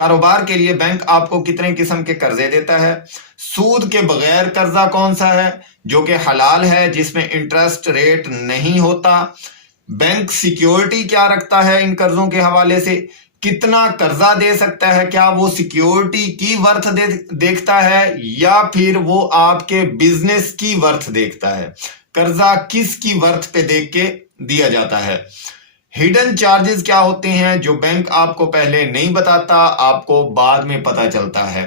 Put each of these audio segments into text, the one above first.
कारोबार के लिए बैंक आपको कितने किस्म के कर्जे देता है? सूद के बगैर कर्जा कौन सा है जो कि हलाल है, जिसमें इंटरेस्ट रेट नहीं होता? बैंक सिक्योरिटी क्या रखता है इन कर्जों के हवाले से? कितना कर्जा दे सकता है? क्या वो सिक्योरिटी की वर्थ देखता है या फिर वो आपके बिजनेस की वर्थ देखता है? कर्जा किसकी वर्थ पे देख के दिया जाता है? हिडन चार्जेस क्या होते हैं जो बैंक आपको पहले नहीं बताता, आपको बाद में पता चलता है?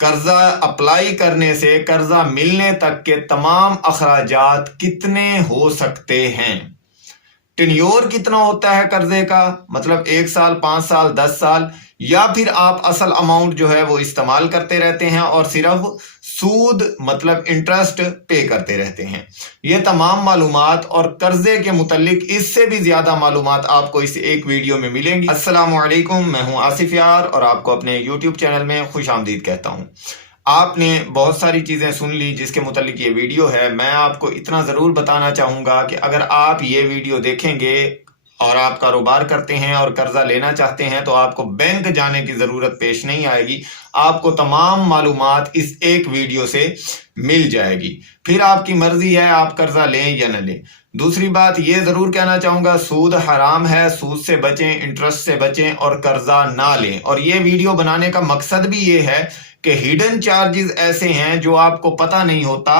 कर्जा अप्लाई करने से कर्जा मिलने तक के तमाम अखराजात कितने हो सकते हैं? टेन्योर कितना होता है कर्जे का, मतलब 1 साल, 5 साल, 10 साल, या फिर आप असल अमाउंट जो है वो इस्तेमाल करते रहते हैं और सिर्फ सूद मतलब इंटरेस्ट पे करते रहते हैं? ये तमाम मालूमात और कर्जे के मुतालिक इससे भी ज्यादा मालूमात आपको इस एक वीडियो में मिलेंगी। अस्सलाम वालेकुम, मैं हूं आसिफ यार और आपको अपने यूट्यूब चैनल में खुश आमदीद कहता हूं। आपने बहुत सारी चीजें सुन ली जिसके मुतालिक ये वीडियो है। मैं आपको इतना जरूर बताना चाहूंगा कि अगर आप ये वीडियो देखेंगे और आप कारोबार करते हैं और कर्जा लेना चाहते हैं तो आपको बैंक जाने की जरूरत पेश नहीं आएगी। आपको तमाम मालूमात इस एक वीडियो से मिल जाएगी। फिर आपकी मर्जी है आप कर्जा लें या न लें। दूसरी बात ये जरूर कहना चाहूंगा, सूद हराम है, सूद से बचें, इंटरेस्ट से बचें और कर्जा ना लें। और ये वीडियो बनाने का मकसद भी ये है कि हिडन चार्जेस ऐसे हैं जो आपको पता नहीं होता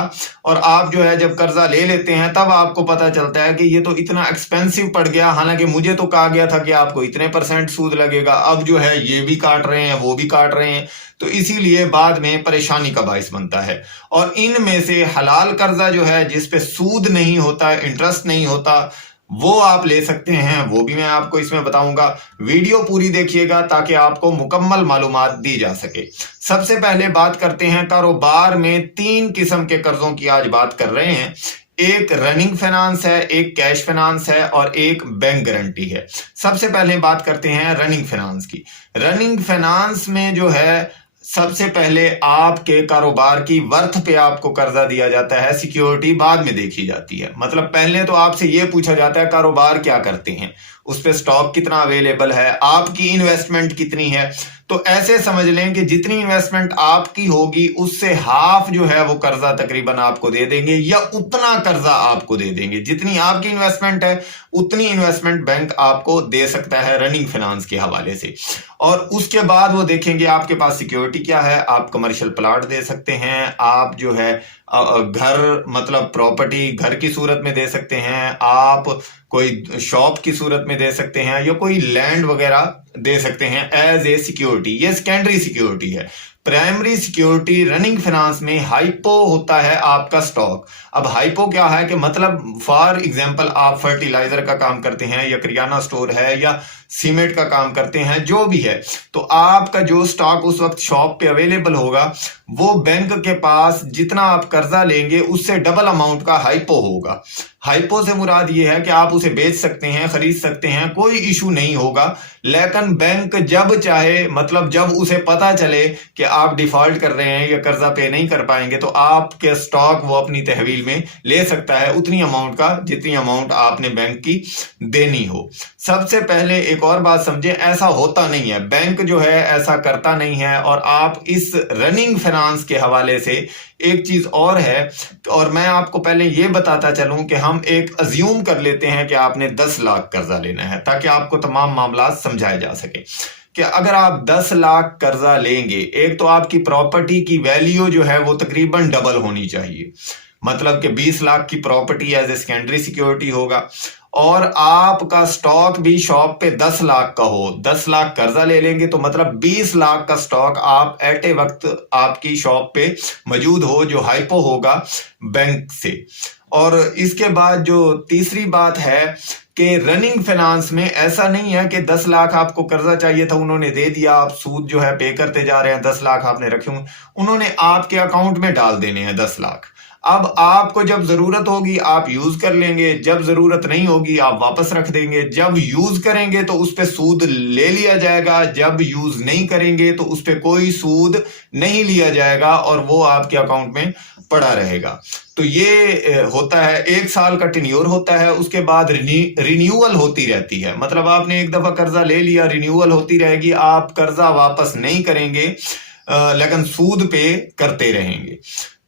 और आप जो है जब कर्जा ले लेते हैं तब आपको पता चलता है कि ये तो इतना एक्सपेंसिव पड़ गया, हालांकि मुझे तो कहा गया था कि आपको इतने % सूद लगेगा, अब जो है ये भी काट रहे हैं वो भी काट रहे हैं। तो इसीलिए बाद में परेशानी का बाइस बनता है। और इनमें से हलाल कर्जा जो है जिसपे सूद नहीं होता, इंटरेस्ट नहीं होता, वो आप ले सकते हैं, वो भी मैं आपको इसमें बताऊंगा। वीडियो पूरी देखिएगा ताकि आपको मुकम्मल मालूमात दी जा सके। सबसे पहले बात करते हैं कारोबार में 3 किस्म के कर्जों की आज बात कर रहे हैं। एक रनिंग फाइनेंस है, एक कैश फाइनेंस है और एक बैंक गारंटी है। सबसे पहले बात करते हैं रनिंग फाइनेंस की। रनिंग फाइनेंस में जो है सबसे पहले आपके कारोबार की वर्थ पे आपको कर्जा दिया जाता है, सिक्योरिटी बाद में देखी जाती है। मतलब पहले तो आपसे ये पूछा जाता है कारोबार क्या करते हैं, उस पे स्टॉक कितना अवेलेबल है, आपकी इन्वेस्टमेंट कितनी है। तो ऐसे समझ लें कि जितनी इन्वेस्टमेंट आपकी होगी उससे हाफ जो है वो कर्जा तकरीबन आपको दे देंगे या उतना कर्जा आपको दे देंगे। जितनी आपकी इन्वेस्टमेंट है उतनी इन्वेस्टमेंट बैंक आपको दे सकता है रनिंग फाइनेंस के हवाले से। और उसके बाद वो देखेंगे आपके पास सिक्योरिटी क्या है। आप कमर्शियल प्लॉट दे सकते हैं, आप जो है घर मतलब प्रॉपर्टी घर की सूरत में दे सकते हैं, आप कोई शॉप की सूरत में दे सकते हैं या कोई लैंड वगैरह दे सकते हैं एज ए सिक्योरिटी। ये सेकेंडरी सिक्योरिटी है। प्राइमरी सिक्योरिटी रनिंग फाइनेंस में हाइपो होता है आपका स्टॉक। अब हाइपो क्या है कि मतलब फॉर एग्जांपल आप फर्टिलाइजर का काम करते हैं या किराना स्टोर है या सीमेंट का काम करते हैं, जो भी है, तो आपका जो स्टॉक उस वक्त शॉप पे अवेलेबल होगा वो बैंक के पास जितना आप कर्जा लेंगे उससे डबल अमाउंट का हाइपो होगा। हाइपो से मुराद ये है कि आप उसे बेच सकते हैं, खरीद सकते हैं, कोई इशू नहीं होगा। लेकिन बैंक जब चाहे मतलब जब उसे पता चले कि आप डिफॉल्ट कर रहे हैं या कर्जा पे नहीं कर पाएंगे तो आपके स्टॉक वो अपनी तहवील में ले सकता है उतनी अमाउंट का जितनी अमाउंट आपने बैंक की देनी हो। सबसे पहले एक और बात समझें, ऐसा होता नहीं है, बैंक जो है ऐसा करता नहीं है। और आप इस रनिंग फाइनेंस के हवाले से एक चीज और है, और मैं आपको पहले ये बताता चलूं कि हम एक अज्यूम कर लेते हैं कि आपने 10 लाख कर्जा लेना है ताकि आपको तमाम मामला समझाए जा सके कि अगर आप 10 लाख कर्जा लेंगे, एक तो आपकी प्रॉपर्टी की वैल्यू जो है वो तकरीबन डबल होनी चाहिए, मतलब कि 20 लाख की property as a secondary security होगा और आपका स्टॉक भी शॉप पे 10 लाख का हो। 10 लाख कर्जा ले लेंगे तो मतलब 20 लाख का स्टॉक आप एट ए वक्त आपकी शॉप पे मौजूद हो जो हाइपो होगा बैंक से। और इसके बाद जो तीसरी बात है कि रनिंग फाइनेंस में ऐसा नहीं है कि 10 लाख आपको कर्जा चाहिए था उन्होंने दे दिया, आप सूद जो है पे करते जा रहे हैं, 10 लाख आपने रखे हुए, उन्होंने आपके अकाउंट में डाल देने हैं 10 लाख। अब आपको जब जरूरत होगी आप यूज कर लेंगे, जब जरूरत नहीं होगी आप वापस रख देंगे। जब यूज करेंगे तो उस पे सूद ले लिया जाएगा, जब यूज नहीं करेंगे तो उस पे कोई सूद नहीं लिया जाएगा और वो आपके अकाउंट में पड़ा रहेगा। तो ये होता है, 1 साल का टेन्योर होता है, उसके बाद रिन्यूअल होती रहती है। मतलब आपने एक दफा कर्जा ले लिया, रिन्यूअल होती रहेगी, आप कर्जा वापस नहीं करेंगे लेकिन सूद पे करते रहेंगे।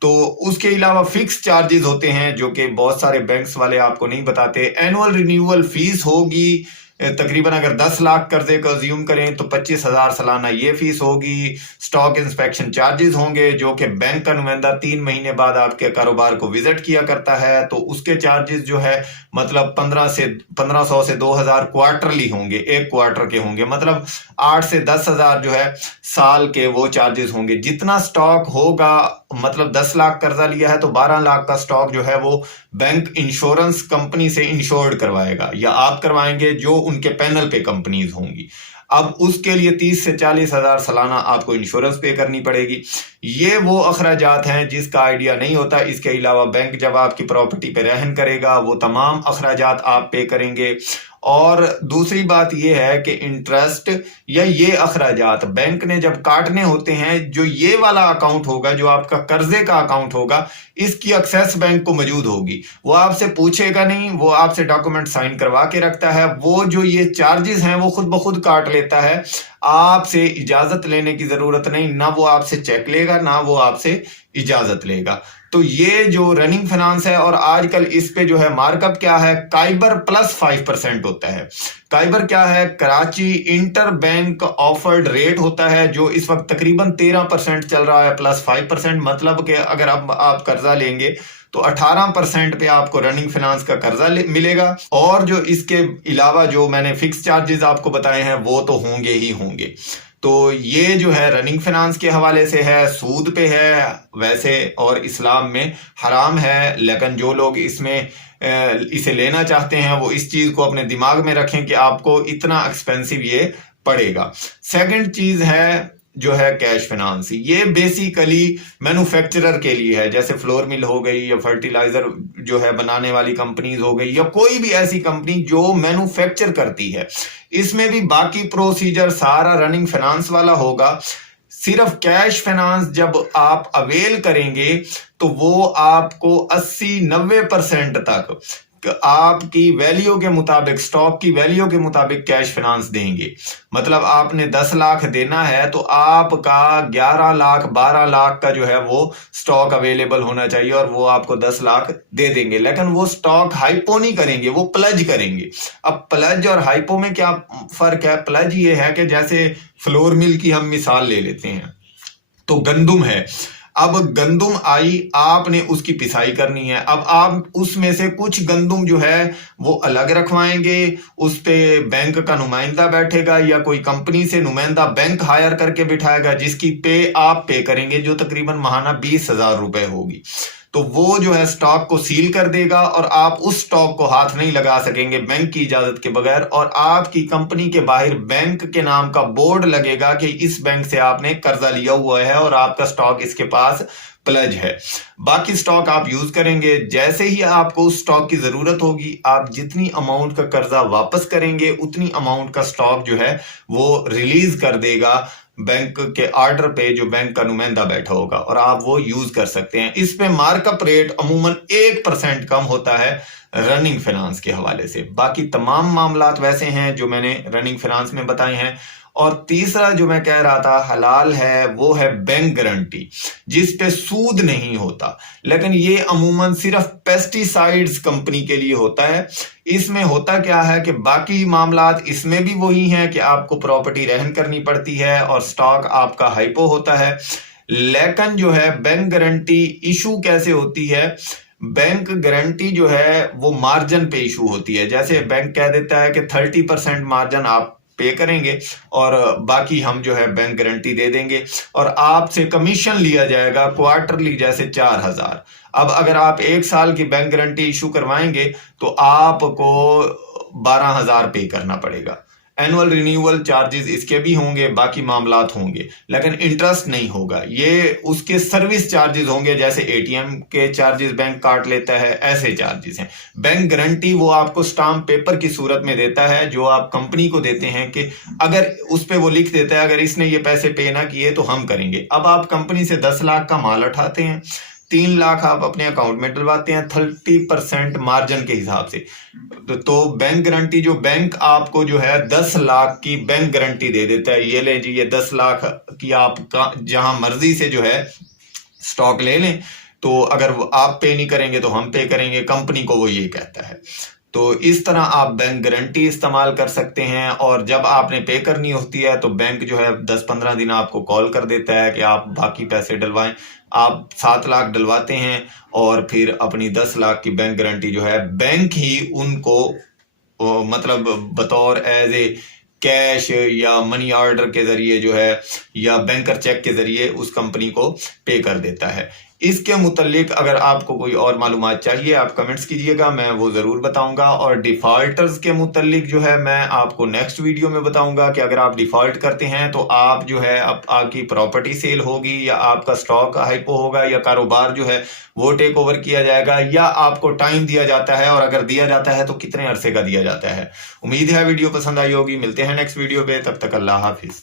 तो उसके अलावा फिक्स चार्जेस होते हैं जो कि बहुत सारे बैंक्स वाले आपको नहीं बताते। एनुअल रिन्यूअल फीस होगी तकरीबन, अगर 10 लाख कर्जे को अज्यूम करें तो 25,000 सालाना ये फीस होगी। स्टॉक इंस्पेक्शन चार्जेस होंगे जो कि बैंक का नुमाइंदा 3 महीने बाद आपके कारोबार को विजिट किया करता है, तो उसके चार्जेस जो है मतलब 1500 से 2000 क्वार्टरली होंगे, एक क्वार्टर के होंगे, मतलब 8 से 10,000 जो है साल के वो चार्जेस होंगे। जितना स्टॉक होगा, मतलब 10 लाख कर्जा लिया है तो 12 लाख का स्टॉक जो है वो बैंक इंश्योरेंस कंपनी से इंश्योर्ड करवाएगा या आप करवाएंगे, जो उनके पैनल पे कंपनीज होंगी। अब उसके लिए 30 से 40,000 सालाना आपको इंश्योरेंस पे करनी पड़ेगी। ये वो अखराजात हैं जिसका आइडिया नहीं होता। इसके अलावा बैंक जब आपकी प्रॉपर्टी पे रहन करेगा वो तमाम अखराजात आप पे करेंगे। और दूसरी बात यह है कि इंटरेस्ट या ये अखराजात बैंक ने जब काटने होते हैं, जो ये वाला अकाउंट होगा, जो आपका कर्जे का अकाउंट होगा, इसकी एक्सेस बैंक को मौजूद होगी। वो आपसे पूछेगा नहीं, वो आपसे डॉक्यूमेंट साइन करवा के रखता है। वो जो ये चार्जेस हैं वो खुद ब खुद काट लेता है, आपसे इजाजत लेने की जरूरत नहीं। ना वो आपसे चेक लेगा ना वो आपसे इजाजत लेगा। तो ये जो रनिंग फाइनेंस है, और आजकल इस पे जो है मार्कअप क्या है, काइबर प्लस 5% होता है। काइबर क्या है, Karachi inter bank offered rate होता है, जो इस वक्त तकरीबन 13% चल रहा है प्लस 5%। मतलब कि अगर अब आप कर्जा लेंगे तो 18% पे आपको रनिंग फाइनेंस का कर्जा मिलेगा। और जो इसके अलावा जो मैंने फिक्स चार्जेस आपको बताए हैं वो तो होंगे ही होंगे। तो ये जो है रनिंग फाइनेंस के हवाले से है, सूद पे है वैसे, और इस्लाम में हराम है। लेकिन जो लोग इसमें इसे लेना चाहते हैं वो इस चीज को अपने दिमाग में रखें कि आपको इतना एक्सपेंसिव ये पड़ेगा। सेकंड चीज है जो है कैश फाइनेंस। ये बेसिकली मैन्युफैक्चरर के लिए है, जैसे फ्लोर मिल हो गई या फर्टिलाइजर जो है बनाने वाली कंपनीज हो गई, या कोई भी ऐसी कंपनी जो मैन्युफैक्चर करती है। इसमें भी बाकी प्रोसीजर सारा रनिंग फाइनेंस वाला होगा। सिर्फ कैश फाइनेंस जब आप अवेल करेंगे तो वो आपको 80-90% तक आपकी वैल्यू के मुताबिक, स्टॉक की वैल्यू के मुताबिक कैश फाइनेंस देंगे। मतलब आपने 10 लाख देना है तो आपका 11 लाख 12 लाख का जो है वो स्टॉक अवेलेबल होना चाहिए, और वो आपको 10 लाख दे देंगे। लेकिन वो स्टॉक हाइपो नहीं करेंगे, वो प्लज करेंगे। अब प्लज और हाइपो में क्या फर्क है? प्लज ये है कि जैसे फ्लोर मिल की हम मिसाल ले लेते हैं, तो गंदुम है, अब गंदुम आई, आपने उसकी पिसाई करनी है। अब आप उसमें से कुछ गंदुम जो है वो अलग रखवाएंगे, उस पे बैंक का नुमाइंदा बैठेगा या कोई कंपनी से नुमाइंदा बैंक हायर करके बिठाएगा, जिसकी पे आप पे करेंगे, जो तकरीबन महाना 20,000 रुपए होगी। तो वो जो है स्टॉक को सील कर देगा और आप उस स्टॉक को हाथ नहीं लगा सकेंगे बैंक की इजाजत के बगैर। और आपकी कंपनी के बाहर बैंक के नाम का बोर्ड लगेगा कि इस बैंक से आपने कर्जा लिया हुआ है और आपका स्टॉक इसके पास प्लज है। बाकी स्टॉक आप यूज करेंगे। जैसे ही आपको उस स्टॉक की जरूरत होगी, आप जितनी अमाउंट का कर्जा वापस करेंगे उतनी अमाउंट का स्टॉक जो है वो रिलीज कर देगा बैंक के ऑर्डर पे, जो बैंक का नुमाइंदा बैठा होगा, और आप वो यूज कर सकते हैं। इस पे मार्कअप रेट अमूमन 1% कम होता है रनिंग फाइनेंस के हवाले से। बाकी तमाम मामलात वैसे हैं जो मैंने रनिंग फाइनेंस में बताए हैं। और तीसरा जो मैं कह रहा था हलाल है, वो है बैंक गारंटी, जिस पे सूद नहीं होता। लेकिन ये अमूमन सिर्फ पेस्टिसाइड्स कंपनी के लिए होता है। इसमें होता क्या है कि बाकी मामलात इसमें भी वही हैं कि आपको प्रॉपर्टी रहन करनी पड़ती है और स्टॉक आपका हाइपो होता है। लेकिन जो है बैंक गारंटी इशू कैसे होती है? बैंक गारंटी जो है वो मार्जिन पे इशू होती है। जैसे बैंक कह देता है कि 30% मार्जिन आप पे करेंगे और बाकी हम जो है बैंक गारंटी दे देंगे, और आपसे कमीशन लिया जाएगा क्वार्टरली, जैसे 4,000। अब अगर आप 1 साल की बैंक गारंटी इशू करवाएंगे तो आपको 12,000 पे करना पड़ेगा। एनुअल रिन्यूअल चार्जेस इसके भी होंगे, बाकी मामलात होंगे, लेकिन इंटरेस्ट नहीं होगा। ये उसके सर्विस चार्जेस होंगे, जैसे एटीएम के चार्जेस बैंक काट लेता है, ऐसे चार्जेस हैं। बैंक गारंटी वो आपको स्टाम्प पेपर की सूरत में देता है, जो आप कंपनी को देते हैं कि अगर उस पे वो लिख देता है अगर इसने ये पैसे पे ना किए तो हम करेंगे। अब आप कंपनी से 10 लाख का माल उठाते हैं, 3 लाख आप अपने अकाउंट में डलवाते हैं 30% मार्जिन के हिसाब से, तो बैंक गारंटी जो बैंक आपको जो है 10 लाख की बैंक गारंटी दे देता है, ये ले जी ये 10 लाख की आप जहां मर्जी से जो है स्टॉक ले लें, तो अगर आप पे नहीं करेंगे तो हम पे करेंगे, कंपनी को वो ये कहता है। तो इस तरह आप बैंक गारंटी इस्तेमाल कर सकते हैं। और जब आपने पे करनी होती है तो बैंक जो है 10-15 दिन आपको कॉल कर देता है कि आप बाकी पैसे डलवाएं। आप 7 लाख डलवाते हैं और फिर अपनी 10 लाख की बैंक गारंटी जो है बैंक ही उनको मतलब बतौर एज ए कैश या मनी ऑर्डर के जरिए जो है या बैंकर चेक के जरिए उस कंपनी को पे कर देता है। इसके मुतालिक अगर आपको कोई और मालूमात चाहिए आप कमेंट्स कीजिएगा, मैं वो ज़रूर बताऊंगा। और डिफ़ॉल्टर्स के मुतालिक जो है मैं आपको नेक्स्ट वीडियो में बताऊंगा कि अगर आप डिफ़ॉल्ट करते हैं तो आप जो है आपकी प्रॉपर्टी सेल होगी या आपका स्टॉक हाइपो होगा या कारोबार जो है वो टेक ओवर किया जाएगा, या आपको टाइम दिया जाता है, और अगर दिया जाता है तो कितने अरसे का दिया जाता है। उम्मीद है वीडियो पसंद आई होगी। मिलते हैं नेक्स्ट वीडियो पे, तब तक अल्लाह हाफिज़।